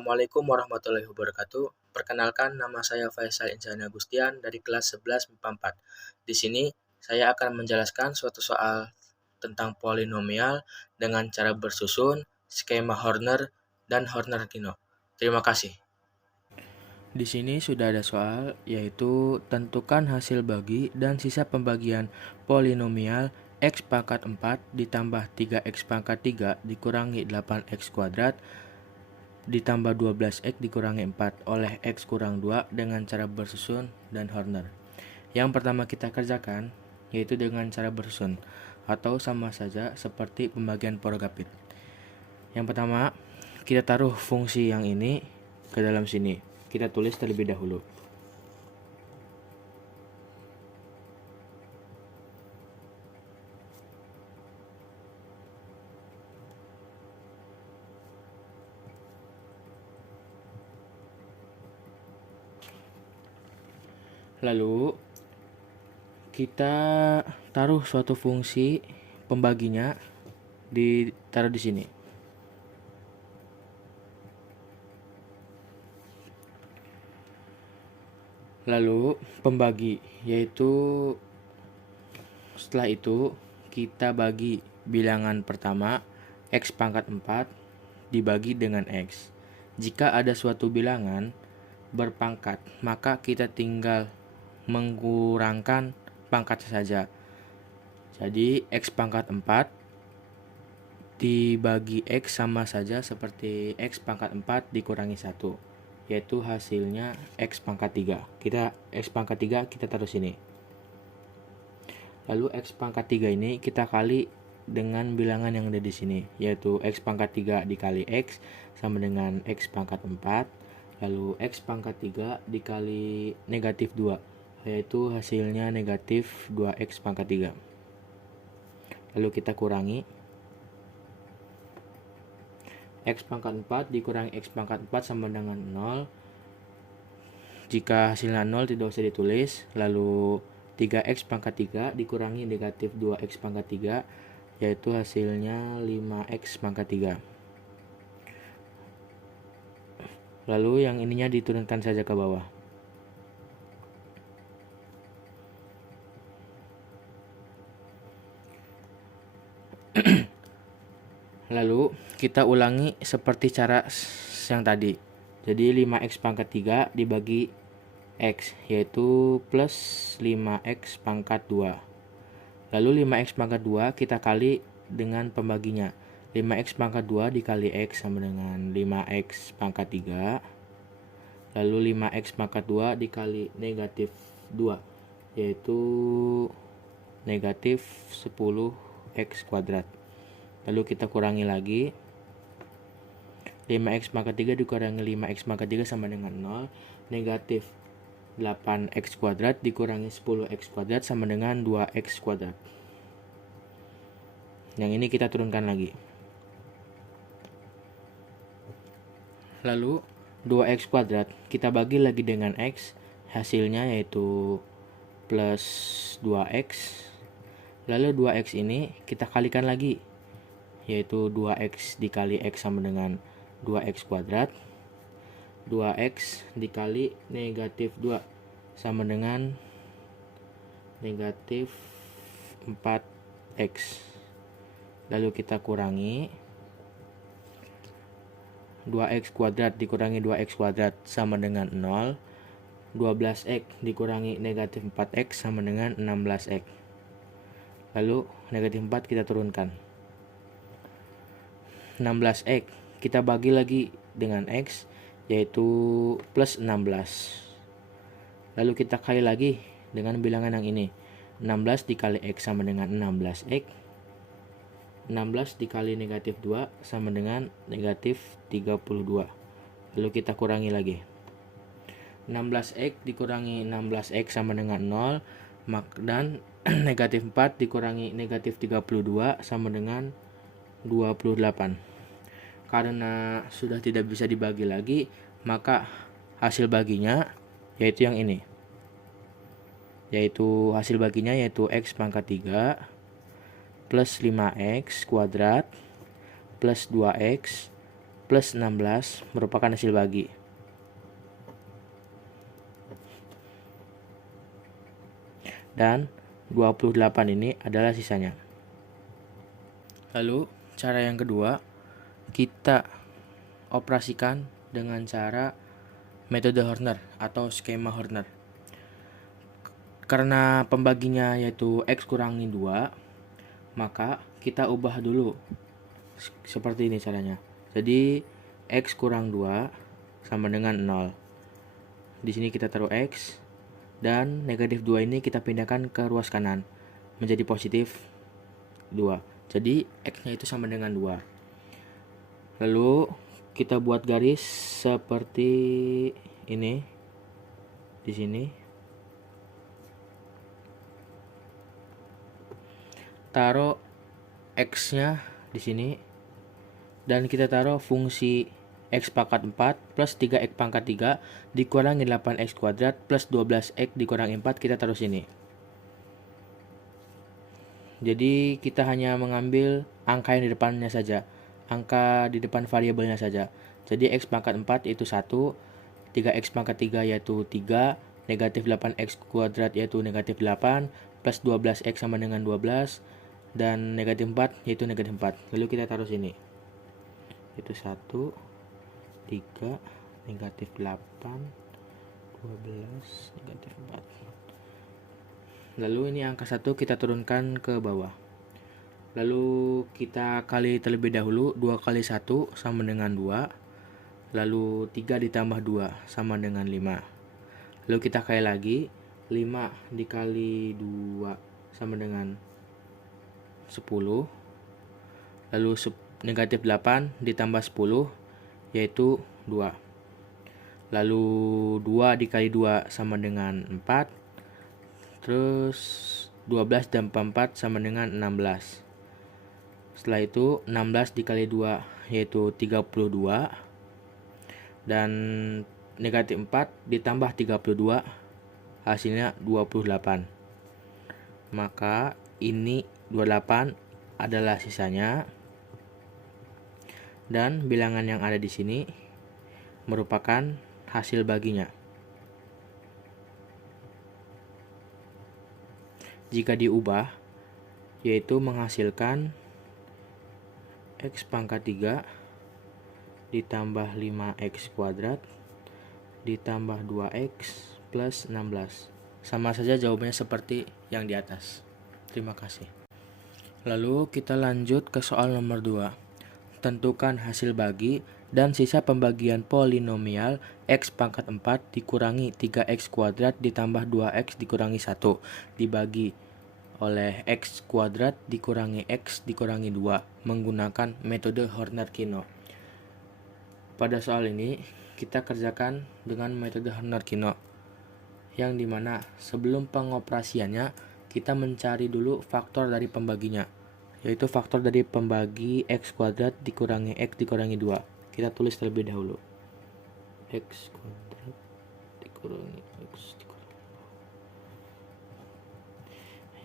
Assalamualaikum warahmatullahi wabarakatuh. Perkenalkan, nama saya Faisal Insan Agustian dari kelas 11 MIPA 4. Di sini, saya akan menjelaskan suatu soal tentang polinomial dengan cara bersusun, skema Horner, dan Horner-Rino. Terima kasih. Di sini sudah ada soal, yaitu tentukan hasil bagi dan sisa pembagian polinomial x pangkat 4 ditambah 3x pangkat 3 dikurangi 8x kuadrat ditambah 12x dikurangi 4 oleh x kurang 2 dengan cara bersusun dan Horner. Yang pertama kita kerjakan yaitu dengan cara bersusun atau sama saja seperti pembagian Porogapit. Yang pertama, kita taruh fungsi yang ini ke dalam sini. Kita tulis terlebih dahulu. Lalu kita taruh suatu fungsi pembaginya ditaruh di sini. Lalu pembagi, yaitu setelah itu kita bagi bilangan pertama x pangkat 4 dibagi dengan x. Jika ada suatu bilangan berpangkat, maka kita tinggal mengurangkan pangkat saja. Jadi x pangkat 4 dibagi x sama saja seperti x pangkat 4 dikurangi 1, yaitu hasilnya x pangkat 3. X pangkat 3 kita taruh sini. Lalu x pangkat 3 ini kita kali dengan bilangan yang ada di sini, yaitu x pangkat 3 dikali x sama dengan x pangkat 4. Lalu x pangkat 3 dikali negatif 2, yaitu hasilnya negatif 2x pangkat 3. Lalu kita kurangi. X pangkat 4 dikurangi x pangkat 4 sama dengan 0. Jika hasilnya 0 tidak usah ditulis. Lalu 3x pangkat 3 dikurangi negatif 2x pangkat 3, yaitu hasilnya 5x pangkat 3. Lalu yang ininya diturunkan saja ke bawah. Lalu kita ulangi seperti cara yang tadi. Jadi 5x pangkat 3 dibagi x, yaitu plus 5x pangkat 2. Lalu 5x pangkat 2 kita kali dengan pembaginya. 5x pangkat 2 dikali x sama dengan 5x pangkat 3. Lalu 5x pangkat 2 dikali negatif 2, yaitu negatif 10x kuadrat. Lalu kita kurangi lagi. 5x pangkat 3 dikurangi 5x pangkat 3 sama dengan 0. Negatif 8x kuadrat dikurangi 10x kuadrat sama dengan 2x kuadrat. Yang ini kita turunkan lagi. Lalu 2x kuadrat kita bagi lagi dengan x. Hasilnya yaitu plus 2x. Lalu 2x ini kita kalikan lagi, yaitu 2x dikali x sama dengan 2x kuadrat. 2x dikali negatif 2 sama dengan negatif 4x. Lalu kita kurangi. 2x kuadrat dikurangi 2x kuadrat sama dengan 0. 12x dikurangi negatif 4x sama dengan 16x. Lalu negatif 4 kita turunkan. 16x kita bagi lagi dengan x, yaitu plus 16. Lalu kita kali lagi dengan bilangan yang ini. 16 dikali x sama dengan 16x. 16 dikali negatif 2 sama dengan negatif 32. Lalu kita kurangi lagi. 16x dikurangi 16x sama dengan 0. Dan negatif 4 dikurangi negatif 32 sama dengan 28. Karena sudah tidak bisa dibagi lagi, maka hasil baginya yaitu yang ini. Yaitu hasil baginya yaitu x pangkat 3 plus 5x kuadrat plus 2x plus 16 merupakan hasil bagi. Dan 28 ini adalah sisanya. Lalu cara yang kedua, kita operasikan dengan cara metode Horner atau skema Horner. Karena pembaginya yaitu X kurangi 2, maka kita ubah dulu seperti ini caranya. Jadi X kurang 2 sama dengan 0. Di sini kita taruh X, dan negatif 2 ini kita pindahkan ke ruas kanan menjadi positif 2. Jadi X-nya itu sama dengan 2. Lalu kita buat garis seperti ini di sini. Taruh X-nya di sini, dan kita taruh fungsi X pangkat 4 plus 3X pangkat 3 dikurangi 8X kuadrat plus 12X dikurangi 4, kita taruh sini. Jadi kita hanya mengambil angka yang di depannya saja, angka di depan variabelnya saja. Jadi X pangkat 4 yaitu 1, 3X pangkat 3 yaitu 3, negatif 8X kuadrat yaitu negatif 8, plus 12X sama dengan 12, dan negatif 4 yaitu negatif 4. Lalu kita taruh sini. Itu 1, 3, negatif 8, 12, negatif 4. Lalu ini angka 1 kita turunkan ke bawah. Lalu kita kali terlebih dahulu, 2 kali 1 sama dengan 2. Lalu 3 ditambah 2 sama dengan 5. Lalu kita kali lagi, 5 dikali 2 sama dengan 10. Lalu negatif 8 ditambah 10 yaitu 2. Lalu 2 dikali 2 sama dengan 4. Terus 12 dan 4 sama dengan 16. Setelah itu 16 dikali 2 yaitu 32. Dan negatif 4 ditambah 32 hasilnya 28. Maka ini 28 adalah sisanya, dan bilangan yang ada di sini merupakan hasil baginya. Jika diubah, yaitu menghasilkan X pangkat 3 ditambah 5X kuadrat ditambah 2X plus 16. Sama saja jawabannya seperti yang di atas. Terima kasih. Lalu kita lanjut ke soal nomor 2. Tentukan hasil bagi dan sisa pembagian polinomial X pangkat 4 dikurangi 3X kuadrat ditambah 2X dikurangi 1 dibagi oleh X kuadrat dikurangi X dikurangi 2 menggunakan metode Horner-Kino. Pada soal ini kita kerjakan dengan metode Horner-Kino, yang dimana sebelum pengoperasiannya kita mencari dulu faktor dari pembaginya, yaitu faktor dari pembagi X kuadrat dikurangi X dikurangi 2. Kita tulis terlebih dahulu. X kuadrat dikurangi X dikurangi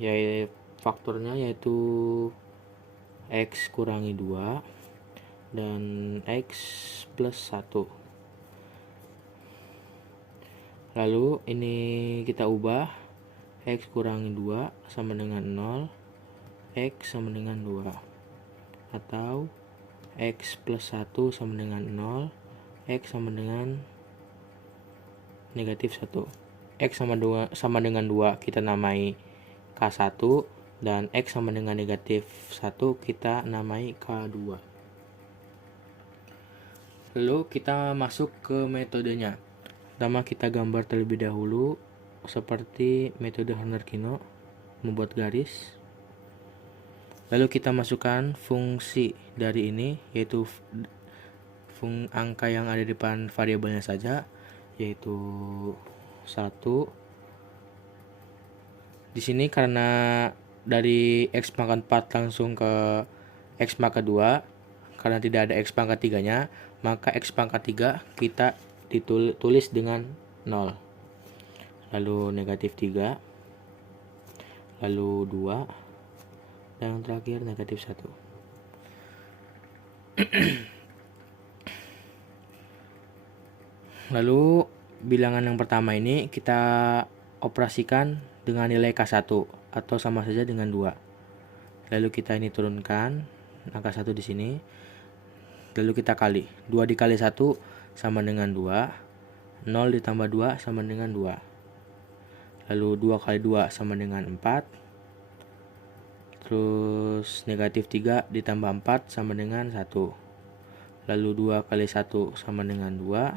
2. Yaitu faktornya yaitu X kurangi 2 dan X plus 1. Lalu ini kita ubah, X kurangi 2 sama dengan 0, X sama dengan 2, atau X plus 1 sama dengan 0, X sama dengan negatif 1. X sama dengan 2 kita namai K1, dan X sama dengan negatif 1 kita namai K2. Lalu kita masuk ke metodenya. Pertama kita gambar terlebih dahulu seperti metode Horner-Kino, membuat garis. Lalu kita masukkan fungsi dari ini, yaitu angka yang ada di depan variabelnya saja, yaitu 1. Di sini karena dari X pangkat 4 langsung ke X pangkat 2, karena tidak ada X pangkat 3-nya, maka X pangkat 3 kita ditulis dengan 0. Lalu negatif 3, lalu 2, dan terakhir negatif 1. Lalu bilangan yang pertama ini kita operasikan dengan nilai K1 atau sama saja dengan 2. Lalu kita ini turunkan angka 1 di sini. Lalu kita kali. 2 dikali 1 sama dengan 2. 0 ditambah 2 sama dengan 2. Lalu 2 kali 2 sama dengan 4. Terus negatif 3 ditambah 4 sama dengan 1. Lalu 2 kali 1 sama dengan 2.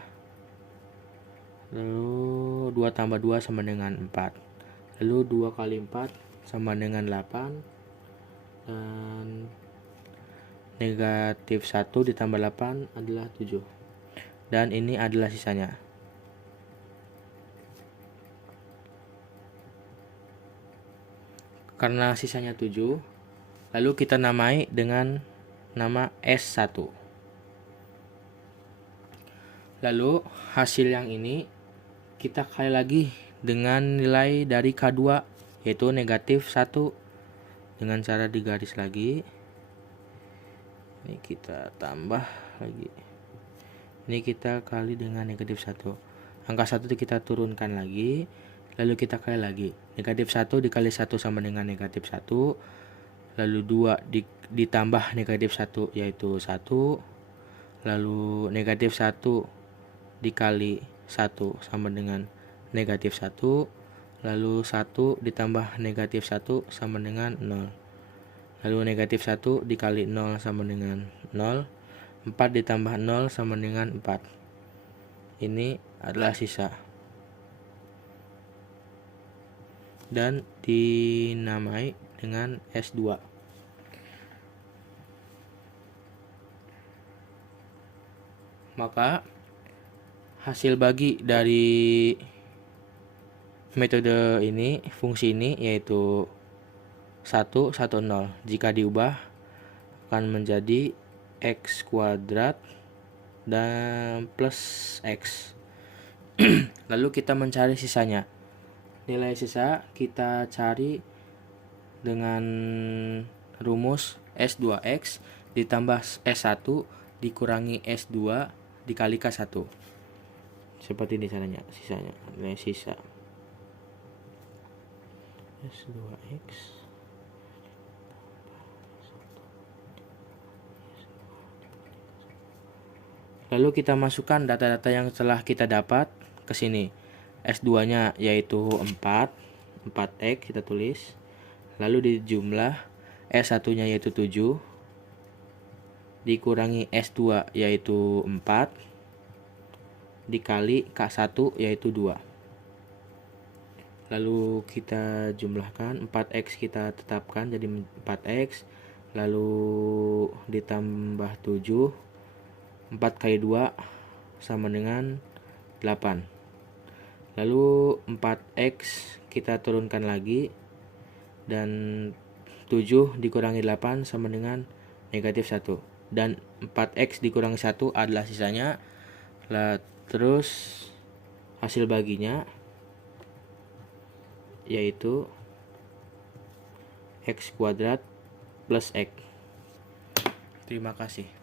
Lalu 2 tambah 2 sama dengan 4. Lalu 2 kali 4 sama dengan 8. Dan negatif 1 ditambah 8 adalah 7. Dan ini adalah sisanya. Karena sisanya 7, lalu kita namai dengan nama S1. Lalu hasil yang ini kita kali lagi dengan nilai dari K2, yaitu negatif 1, dengan cara digaris lagi. Ini kita tambah lagi. Ini kita kali dengan negatif 1. Angka 1 kita turunkan lagi. Lalu kita kali lagi. Negatif 1 dikali 1 sama dengan negatif 1. Lalu 2 ditambah negatif 1 yaitu 1. Lalu negatif 1 dikali 1 sama dengan negatif 1. Lalu 1 ditambah negatif 1 sama dengan 0. Lalu negatif 1 dikali 0 sama dengan 0. 4 ditambah 0 sama dengan 4. Ini adalah sisa. Dan dinamai dengan S2. Maka hasil bagi dari metode ini, fungsi ini, yaitu 1, 1, 0. Jika diubah akan menjadi X kuadrat dan plus X. Lalu kita mencari sisanya. Nilai sisa kita cari dengan rumus S2X ditambah S1 dikurangi S2 dikali K1. Seperti ini caranya, sisanya. Nilai sisa S2X lalu kita masukkan data-data yang telah kita dapat ke sini. S2-nya yaitu 4X kita tulis. Lalu dijumlah S1-nya yaitu 7 dikurangi S2 yaitu 4 dikali K1 yaitu 2. Lalu kita jumlahkan, 4X kita tetapkan jadi 4X. Lalu ditambah 7. 4 kali 2 sama dengan 8. Lalu 4X kita turunkan lagi. Dan 7 dikurangi 8 sama dengan negatif 1. Dan 4X dikurangi 1 adalah sisanya. Terus hasil baginya yaitu X kuadrat plus X. Terima kasih.